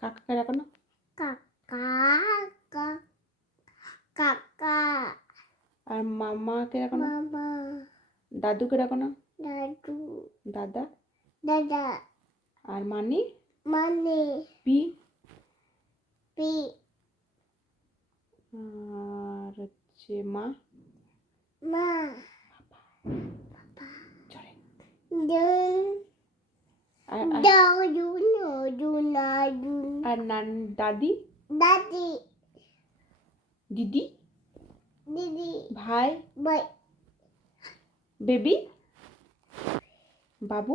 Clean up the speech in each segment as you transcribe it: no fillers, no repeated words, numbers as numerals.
কাকাকে ডাকো না। কাকা আর মামাকে ডাকো না। মামা দাদুকে ডাকো না। দাদু দাদা। দাদা আর মানি। মানে পি। পি আর হচ্ছে মা। মা চলে। দুন আর আর দাদি। দাদি দিদি। দিদি ভাই। ভাই বেবি। বাবু।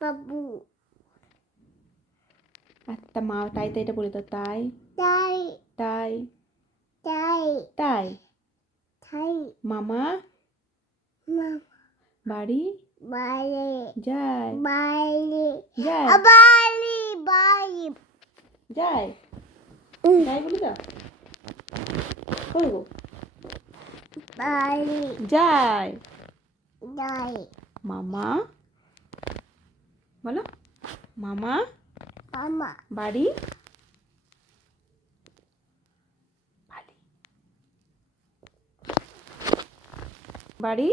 বাবু আচ্ছা মা তাই তাইটা বলে দাও। তাই তাই তাই তাই তাই। তাই মামা মামা বাড়ি বাইরে যায় বাইরে যায় বাইরে বাইরে যায় যাই বলে দাও। করবো বাইরে যায় যাই মামা বলো। মামা মামা বাড়ি বাড়ি